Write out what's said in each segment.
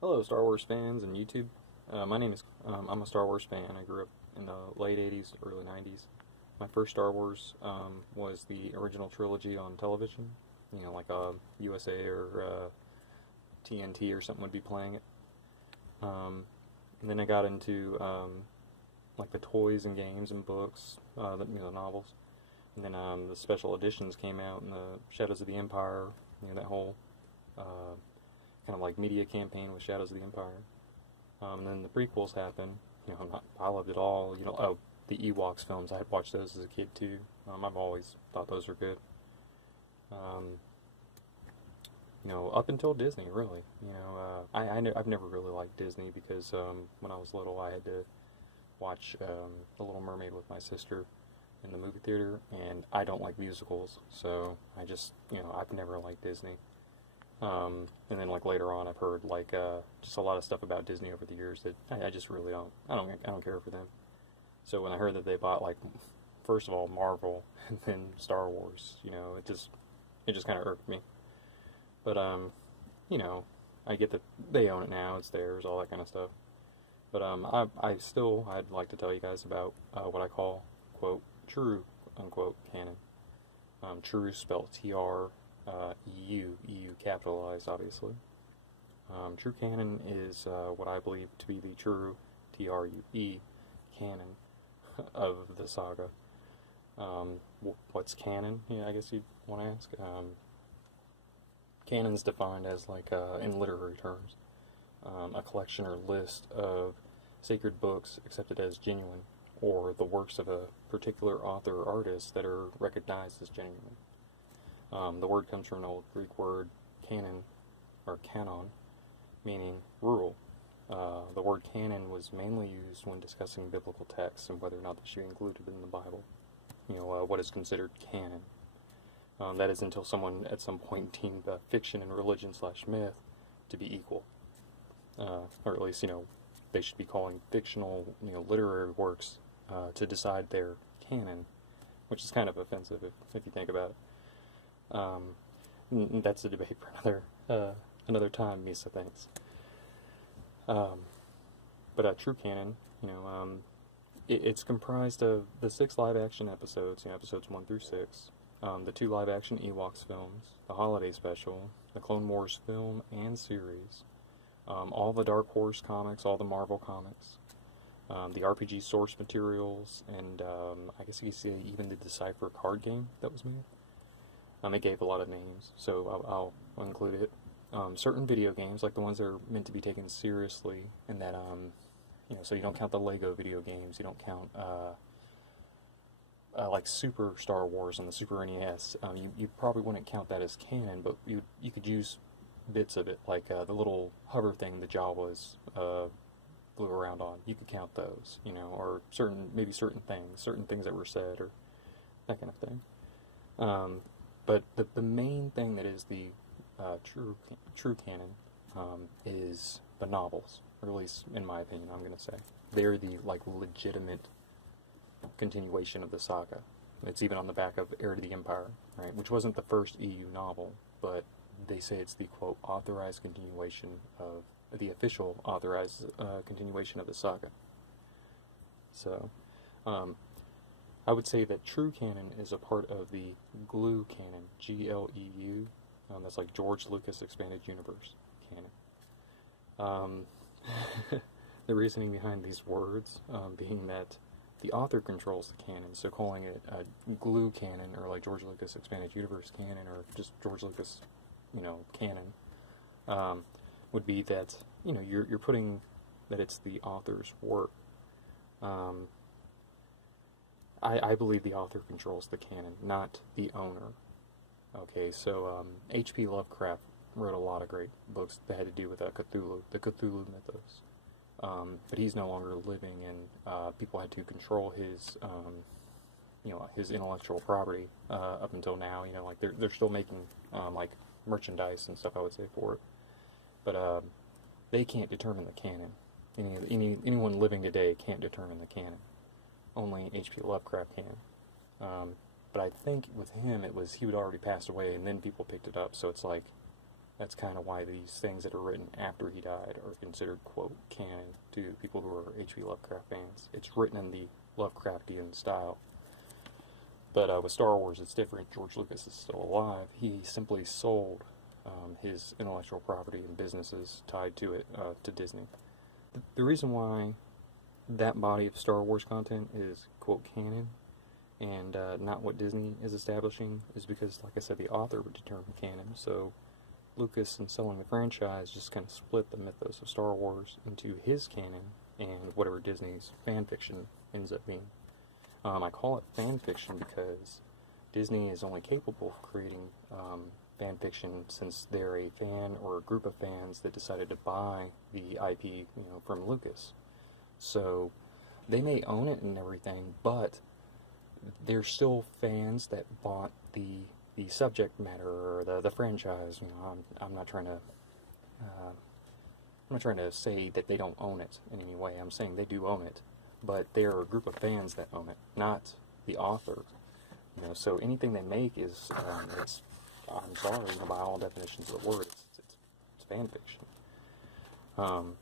Hello, Star Wars fans and YouTube. My name is, I'm a Star Wars fan. I grew up in the late 80s, early 90s. My first Star Wars was the original trilogy on television. You know, like USA or TNT or something would be playing it. And then I got into like the toys and games and books, the novels. And then the special editions came out in the Shadows of the Empire, that whole kind of like media campaign with Shadows of the Empire. And then the prequels happened. I loved it all. The Ewoks films. I had watched those as a kid too. I've always thought those were good. Um, up until Disney, really. I've never really liked Disney because when I was little, I had to watch The Little Mermaid with my sister in the movie theater, and I don't like musicals, so I've never liked Disney. And then like later on, I've heard like just a lot of stuff about Disney over the years that I just really don't. I don't care for them. So when I heard that they bought like first of all Marvel and then Star Wars, it just kind of irked me. But I get that they own it now. It's theirs, all that kind of stuff. But I'd like to tell you guys about what I call quote true unquote canon. TrEU spelled TREU capitalized, obviously. True canon is what I believe to be the true TRUE canon of the saga. What's canon? Yeah, I guess you'd want to ask. Canon is defined as like in literary terms, a collection or list of sacred books accepted as genuine, or the works of a particular author or artist that are recognized as genuine. The word comes from an old Greek word, canon, or canon, meaning rule. The word canon was mainly used when discussing biblical texts and whether or not they should be included in the Bible. What is considered canon. That is until someone at some point deemed fiction and religion/myth to be equal. Or at least, they should be calling fictional, literary works to decide their canon, which is kind of offensive if you think about it. That's a debate for another time, Misa thinks. But true canon, it's comprised of the 6 live-action episodes, episodes 1 through 6, the 2 live-action Ewoks films, the holiday special, the Clone Wars film and series, all the Dark Horse comics, all the Marvel comics, the RPG source materials, and I guess you could say even the Decipher card game that was made. It gave a lot of names, so I'll include it. Certain video games, like the ones that are meant to be taken seriously, and that, so you don't count the Lego video games, you don't count, like Super Star Wars on the Super NES. You probably wouldn't count that as canon, but you could use bits of it, like the little hover thing the Jawas flew around on. You could count those, or certain things that were said, or that kind of thing. But the main thing that is the true canon is the novels, or at least in my opinion, I'm going to say. They're the like legitimate continuation of the saga. It's even on the back of Heir to the Empire, right? Which wasn't the first EU novel, but they say it's the quote authorized continuation of the official authorized continuation of the saga. So, I would say that true canon is a part of the GLEU Canon, GLEU. That's like George Lucas Expanded Universe canon. The reasoning behind these words being that the author controls the canon, so calling it a GLEU Canon or like George Lucas Expanded Universe canon or just George Lucas, canon, would be that you're putting that it's the author's work. I believe the author controls the canon, not the owner. Okay, so H.P. Lovecraft wrote a lot of great books that had to do with Cthulhu, the Cthulhu mythos. But he's no longer living, and people had to control his, his intellectual property up until now. Like they're still making like merchandise and stuff, I would say, for it. But they can't determine the canon. Anyone living today can't determine the canon. Only H.P. Lovecraft can. But I think with him, he would already passed away, and then people picked it up. So it's like, that's kind of why these things that are written after he died are considered, quote, canon to people who are H.P. Lovecraft fans. It's written in the Lovecraftian style. But with Star Wars, it's different. George Lucas is still alive. He simply sold his intellectual property and businesses tied to it to Disney. The reason why that body of Star Wars content is, quote, canon, and not what Disney is establishing, is because, like I said, the author would determine canon. So Lucas, in selling the franchise, just kind of split the mythos of Star Wars into his canon and whatever Disney's fan fiction ends up being. I call it fan fiction because Disney is only capable of creating fan fiction since they're a fan or a group of fans that decided to buy the IP, from Lucas. So they may own it and everything, but they're still fans that bought the subject matter or the franchise. I'm not trying to say that they don't own it in any way. I'm saying they do own it, but they're a group of fans that own it, not the author. So anything they make is it's, I'm sorry, by all definitions of the word, it's fan fiction.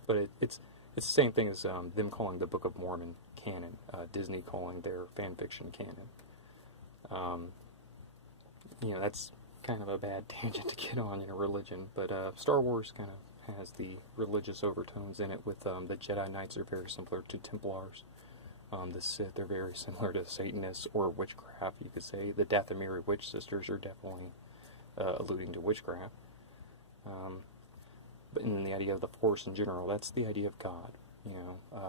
But it's the same thing as them calling the Book of Mormon canon, Disney calling their fan fiction canon. That's kind of a bad tangent to get on in a religion, but Star Wars kind of has the religious overtones in it with the Jedi Knights are very similar to Templars. The Sith are very similar to Satanists or witchcraft, you could say. The Dathomiri witch sisters are definitely alluding to witchcraft. But in the idea of the Force in general, that's the idea of God.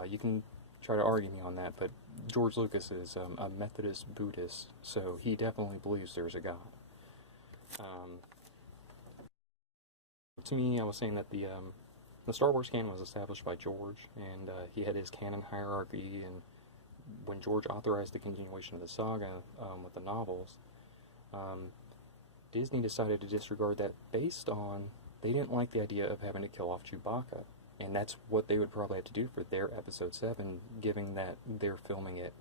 You can try to argue me on that, but George Lucas is a Methodist Buddhist, so he definitely believes there's a God. To me, I was saying that the Star Wars canon was established by George, and he had his canon hierarchy, and when George authorized the continuation of the saga with the novels, Disney decided to disregard that based on they didn't like the idea of having to kill off Chewbacca. And that's what they would probably have to do for their Episode 7, given that they're filming it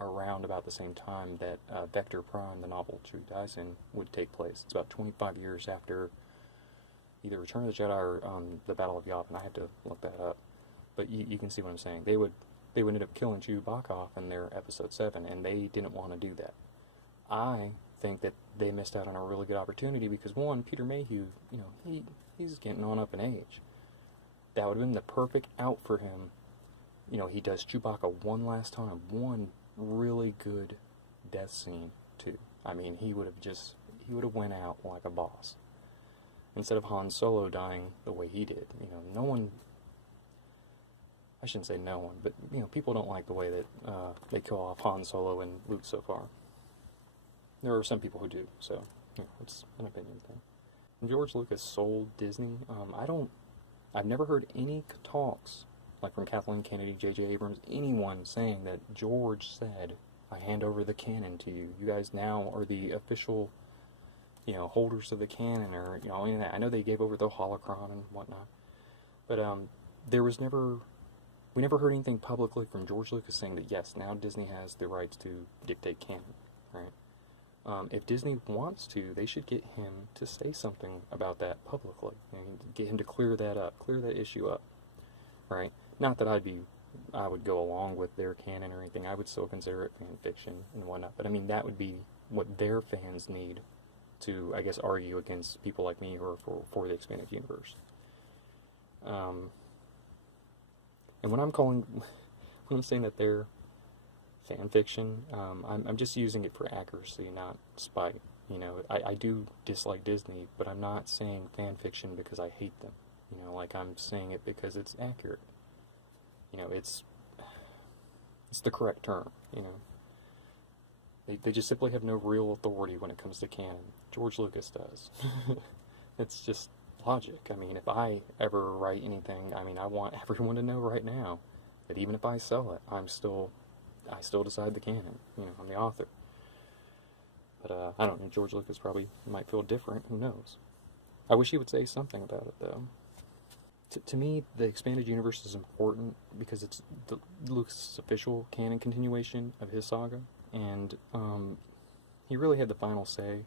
around about the same time that Vector Prime, the novel Chewie dies in, would take place. It's about 25 years after either Return of the Jedi or the Battle of Yavin. I have to look that up. But you can see what I'm saying. They would end up killing Chewbacca off in their Episode 7, and they didn't want to do that. I think that they missed out on a really good opportunity because, one, Peter Mayhew, he's getting on up in age. That would have been the perfect out for him. He does Chewbacca one last time, one really good death scene, too. I mean, he would have went out like a boss. Instead of Han Solo dying the way he did. No one, I shouldn't say no one, but, people don't like the way that they kill off Han Solo and Luke so far. There are some people who do, so, it's an opinion thing. When George Lucas sold Disney, I've never heard any talks, like from Kathleen Kennedy, J.J. Abrams, anyone saying that George said, I hand over the canon to you. You guys now are the official, holders of the canon, or, any of that. I know they gave over the holocron and whatnot, but we never heard anything publicly from George Lucas saying that, yes, now Disney has the rights to dictate canon, right? If Disney wants to, they should get him to say something about that publicly, and get him to clear that up, clear that issue up, right? Not that I would go along with their canon or anything. I would still consider it fan fiction and whatnot, but I mean, that would be what their fans need to, I guess, argue against people like me or for the expanded universe. And when I'm saying that they're fan fiction, I'm just using it for accuracy, not spite. I do dislike Disney, but I'm not saying fan fiction because I hate them. I'm saying it because it's accurate. It's the correct term. They just simply have no real authority when it comes to canon. George Lucas does. It's just logic. I mean, if I ever write anything, I want everyone to know right now that even if I sell it, I still decide the canon. I'm the author. But I don't know, George Lucas probably might feel different. Who knows? I wish he would say something about it, though. To me, the expanded universe is important because it's Lucas' official canon continuation of his saga, and he really had the final say.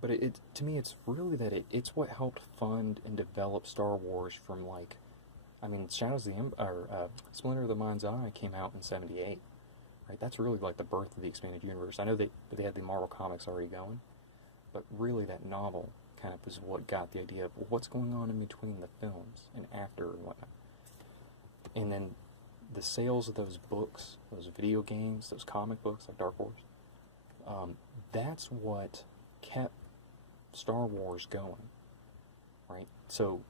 but to me, it's really that it's what helped fund and develop Star Wars from, like, I mean, Shadows of the Empire, Splinter of the Mind's Eye came out in '78, right? That's really like the birth of the expanded universe. I know they had the Marvel comics already going, but really that novel kind of is what got the idea of what's going on in between the films and after and whatnot. And then the sales of those books, those video games, those comic books like Dark Wars, that's what kept Star Wars going, right? So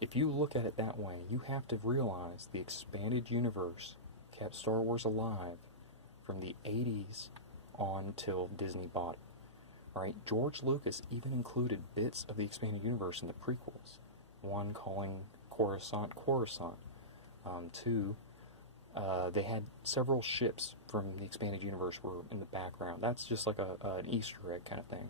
if you look at it that way, you have to realize the expanded universe kept Star Wars alive from the 80s on till Disney bought it, right? George Lucas even included bits of the expanded universe in the prequels. One calling Coruscant. Two, they had several ships from the expanded universe were in the background. That's just like an Easter egg kind of thing.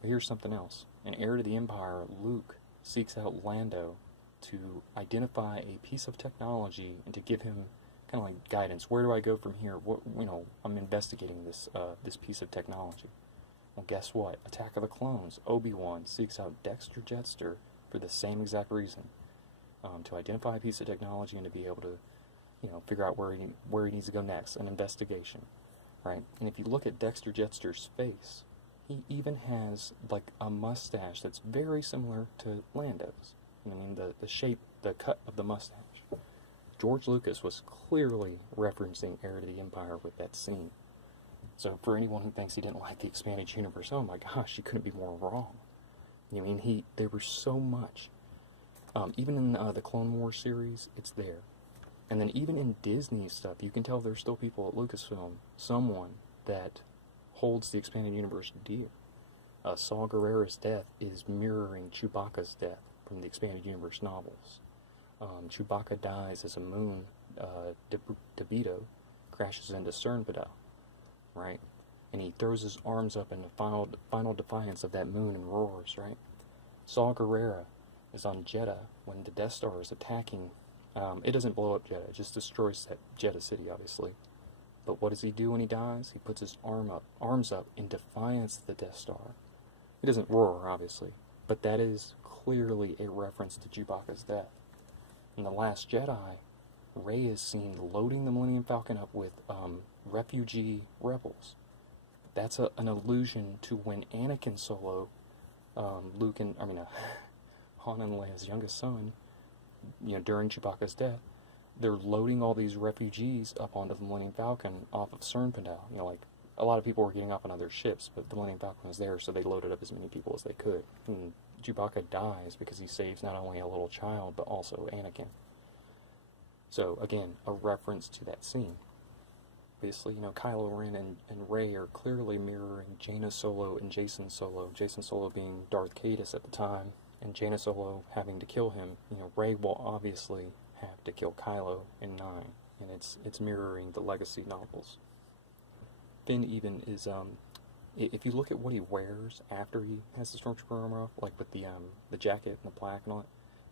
But here's something else. In Heir to the Empire, Luke seeks out Lando to identify a piece of technology and to give him kind of like guidance. Where do I go from here? What, I'm investigating this piece of technology. Well, guess what? Attack of the Clones. Obi-Wan seeks out Dexter Jettster for the same exact reason, to identify a piece of technology and to be able to, figure out where he needs to go next. An investigation, right? And if you look at Dexter Jettster's face, he even has like a mustache that's very similar to Lando's. I mean, the shape, the cut of the mustache. George Lucas was clearly referencing Heir to the Empire with that scene. So for anyone who thinks he didn't like the expanded universe, oh my gosh, he couldn't be more wrong. I mean, there was so much. Even in the Clone Wars series, it's there. And then even in Disney stuff, you can tell there's still people at Lucasfilm, someone that holds the expanded universe dear. Saw Gerrera's death is mirroring Chewbacca's death from the expanded universe novels. Chewbacca dies as a moon, Debito, crashes into Cernpedal, right? And he throws his arms up in the final defiance of that moon and roars, right? Saw Gerrera is on Jeddah when the Death Star is attacking. It doesn't blow up Jeddah, it just destroys that Jeddah city, obviously. But what does he do when he dies? He puts his arms up in defiance of the Death Star. He doesn't roar, obviously, but that is clearly a reference to Chewbacca's death. In The Last Jedi, Rey is seen loading the Millennium Falcon up with refugee rebels. That's an allusion to when Anakin Solo, Han and Leia's youngest son, during Chewbacca's death, they're loading all these refugees up onto the Millennium Falcon off of Cernpedal. Like, a lot of people were getting off on other ships, but the Millennium Falcon was there, so they loaded up as many people as they could. And Chewbacca dies because he saves not only a little child, but also Anakin. So, again, a reference to that scene. Obviously, Kylo Ren and Rey are clearly mirroring Jaina Solo and Jacen Solo. Jacen Solo being Darth Caedus at the time, and Jaina Solo having to kill him. Rey will obviously have to kill Kylo in 9, and it's mirroring the Legacy novels. Finn even is, if you look at what he wears after he has the Stormtrooper armor off, like with the jacket and the plaque and all that,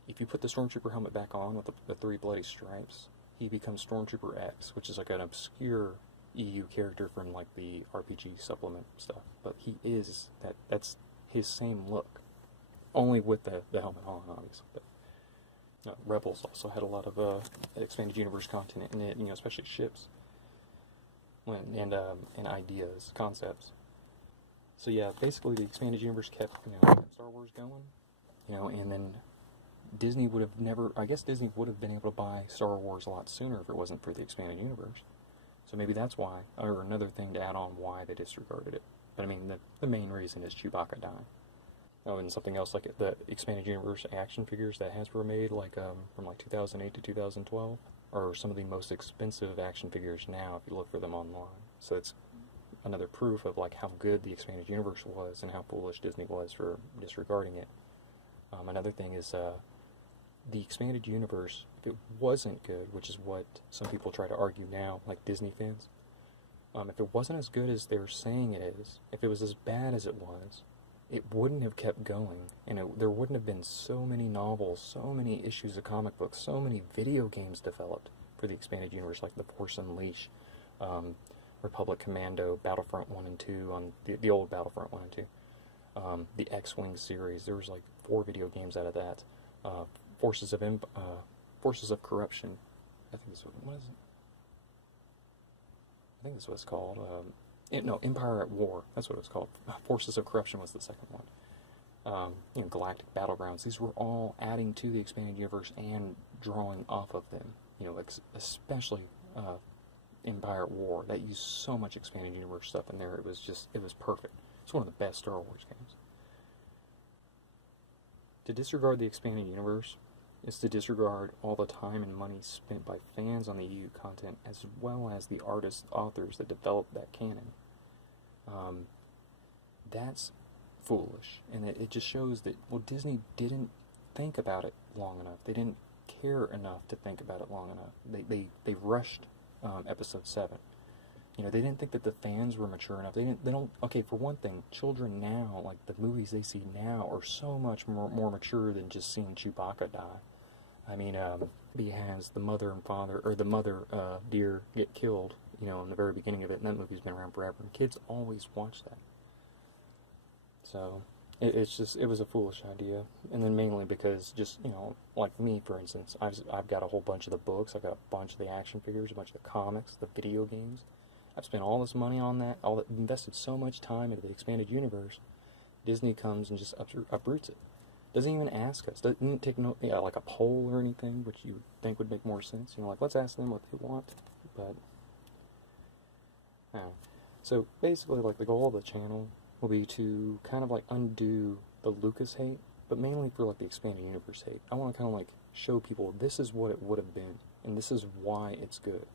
if you put the Stormtrooper helmet back on with the 3 bloody stripes, he becomes Stormtrooper X, which is like an obscure EU character from like the RPG supplement stuff. But he is, that's his same look. Only with the helmet on, obviously. But Rebels also had a lot of expanded universe content in it, especially ships. And ideas, concepts. So yeah, basically the expanded universe kept Star Wars going, and then Disney would have been able to buy Star Wars a lot sooner if it wasn't for the expanded universe. So maybe that's why, or another thing to add on why they disregarded it. But I mean, the main reason is Chewbacca dying. Oh, and something else like the expanded universe action figures that Hasbro made, like from like 2008 to 2012, are some of the most expensive action figures now if you look for them online. So it's another proof of like how good the expanded universe was and how foolish Disney was for disregarding it. Another thing is the expanded universe, if it wasn't good, which is what some people try to argue now, like Disney fans, if it wasn't as good as they're saying it is, if it was as bad as it was, it wouldn't have kept going, and there wouldn't have been so many novels, so many issues of comic books, so many video games developed for the expanded universe, like The Force Unleashed, Republic Commando, Battlefront 1 and 2, on the old Battlefront 1 and 2. The X-Wing series, there was like 4 video games out of that. Forces of Forces of Corruption. I think this what is it? I think that's what it's called. No, Empire at War. That's what it was called. Forces of Corruption was the second one. Galactic Battlegrounds. These were all adding to the expanded universe and drawing off of them. Especially Empire at War. That used so much expanded universe stuff in there. It was perfect. It's one of the best Star Wars games. To disregard the expanded universe is to disregard all the time and money spent by fans on the EU content, as well as the artists, authors that developed that canon. That's foolish, and it just shows that, well, Disney didn't think about it long enough. They didn't care enough to think about it long enough. They rushed Episode 7. They didn't think that the fans were mature enough. Okay, for one thing, children now, like the movies they see now, are so much more mature than just seeing Chewbacca die. I mean, he has the mother and father, or the mother deer get killed, in the very beginning of it, and that movie's been around forever, and kids always watch that. So, it was a foolish idea, and then mainly because, like me, for instance, I've got a whole bunch of the books, I've got a bunch of the action figures, a bunch of the comics, the video games. I've spent all this money on that, invested so much time into the expanded universe. Disney comes and just uproots it. Doesn't even ask us. Doesn't take like a poll or anything, which you would think would make more sense. Let's ask them what they want. But, so basically, like, the goal of the channel will be to kind of like undo the Lucas hate, but mainly for like the expanded universe hate. I want to kind of like show people this is what it would have been, and this is why it's good.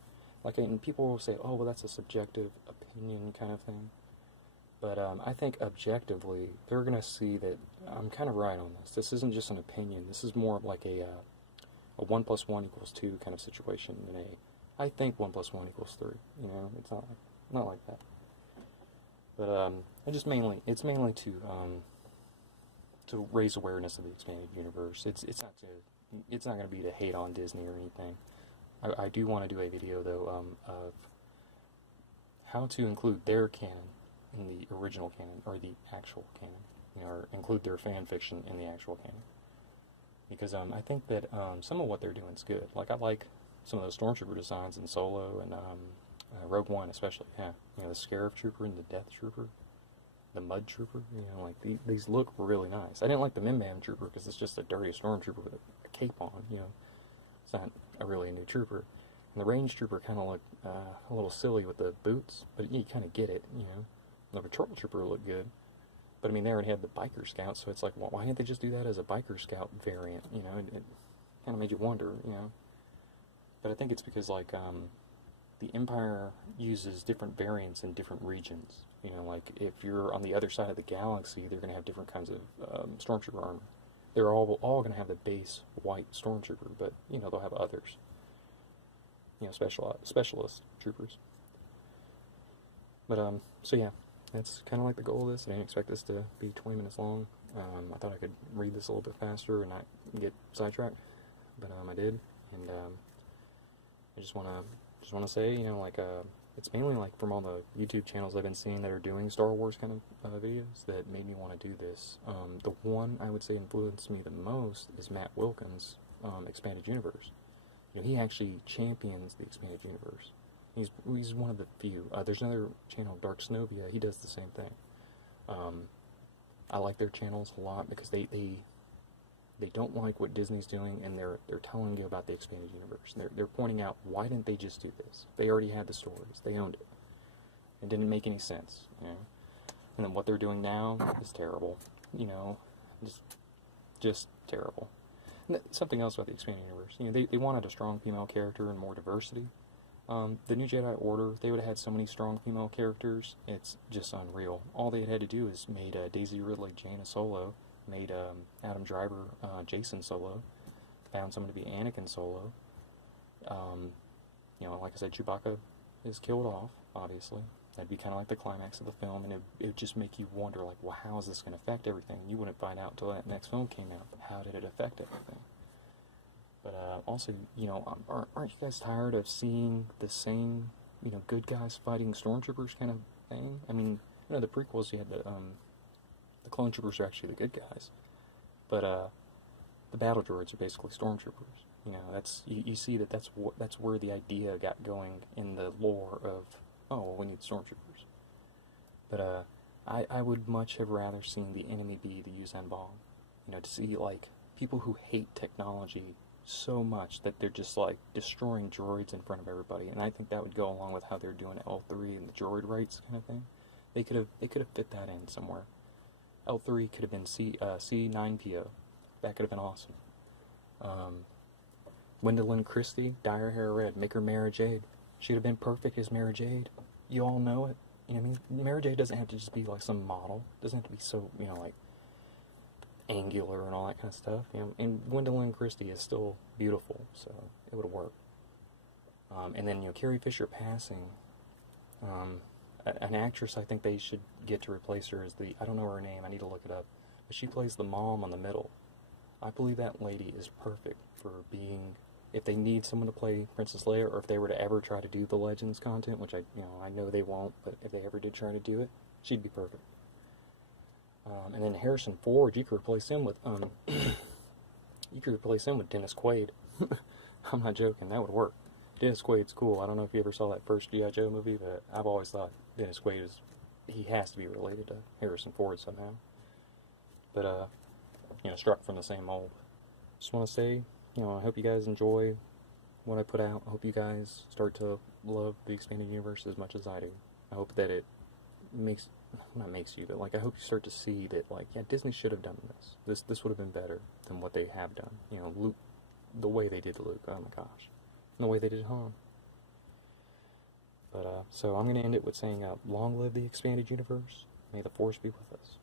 Like, and people will say, oh, well, that's a subjective opinion kind of thing. But I think objectively, they're going to see that I'm kind of right on this. This isn't just an opinion. This is more of like a 1 + 1 = 2 kind of situation than I think 1 + 1 = 3. It's not like that. But it's mainly to raise awareness of the expanded universe. It's not going to be to hate on Disney or anything. I do want to do a video, though, of how to include their canon in the original canon, or the actual canon, or include their fan fiction in the actual canon. Because I think that some of what they're doing is good. Like, I like some of those Stormtrooper designs in Solo and Rogue One, especially. Yeah, the Scarab Trooper and the Death Trooper, the Mud Trooper. Like these look really nice. I didn't like the Mim Bam Trooper because it's just a dirty Stormtrooper with a cape on. It's not really a new trooper. And the Range Trooper kind of looked a little silly with the boots, but you kind of get it. The Patrol Trooper looked good, but I mean, they already had the Biker Scout, so it's like, well, why didn't they just do that as a Biker Scout variant? It kind of made you wonder. But I think it's because, like, the Empire uses different variants in different regions. Like, if you're on the other side of the galaxy, they're going to have different kinds of Stormtrooper armor. They're all going to have the base white Stormtrooper, but, they'll have others. Specialist troopers. But, so yeah, that's kind of like the goal of this. I didn't expect this to be 20 minutes long. I thought I could read this a little bit faster and not get sidetracked, but I did. And I just want to say, it's mainly like from all the YouTube channels I've been seeing that are doing Star Wars kind of videos that made me want to do this. The one I would say influenced me the most is Matt Wilkins' Expanded Universe. He actually champions the Expanded Universe. He's one of the few. There's another channel, Darksnovia. He does the same thing. I like their channels a lot because they don't like what Disney's doing, and they're telling you about the expanded universe. They're pointing out, why didn't they just do this? They already had the stories. They owned it. It didn't make any sense. And then what they're doing now is terrible. Just terrible. And something else about the expanded universe. They wanted a strong female character and more diversity. The New Jedi Order, they would have had so many strong female characters, it's just unreal. All they had to do is made Daisy Ridley Jaina Solo, made Adam Driver Jason Solo, found someone to be Anakin Solo. Like I said, Chewbacca is killed off, obviously. That'd be kind of like the climax of the film, and it would just make you wonder, like, well, how is this going to affect everything? You wouldn't find out until that next film came out. How did it affect everything? But also, aren't you guys tired of seeing the same, good guys fighting Stormtroopers kind of thing? I mean, the prequels, you had the The clone troopers are actually the good guys. But the battle droids are basically stormtroopers. You know, that's you see that's where the idea got going in the lore of, oh, well, we need stormtroopers. But I would much have rather seen the enemy be the Yuuzhan Vong. You know, to see like people who hate technology so much that they're just like destroying droids in front of everybody, and I think that would go along with how they're doing L3 and the droid rights kind of thing. They could have fit that in somewhere. L3 could have been C9PO. That could have been awesome. Gwendolyn Christie, dye her hair red, make her Mara Jade. She would have been perfect as Mara Jade. You all know it. You know what I mean? Mara Jade doesn't have to just be like some model. It doesn't have to be so, you know, like angular and all that kind of stuff. You know, and Gwendolyn Christie is still beautiful, so it would work. And then, you know, Carrie Fisher passing. An actress I think they should get to replace her is I don't know her name, I need to look it up, but she plays the mom on the middle. I believe that lady is perfect for being, if they need someone to play Princess Leia, or if they were to ever try to do the Legends content, which I know they won't, but if they ever did try to do it, she'd be perfect. And then Harrison Ford, you could replace him with Dennis Quaid. I'm not joking, that would work. Dennis Quaid's cool. I don't know if you ever saw that first G.I. Joe movie, but I've always thought Dennis Quaid he has to be related to Harrison Ford somehow. But, you know, struck from the same mold. Just want to say, you know, I hope you guys enjoy what I put out. I hope you guys start to love the expanded universe as much as I do. I hope that it not makes you, but like I hope you start to see that, like, yeah, Disney should have done this. This would have been better than what they have done. You know, Luke, the way they did Luke, oh my gosh. And the way they did Han. But, so I'm going to end it with saying, long live the expanded universe. May the Force be with us.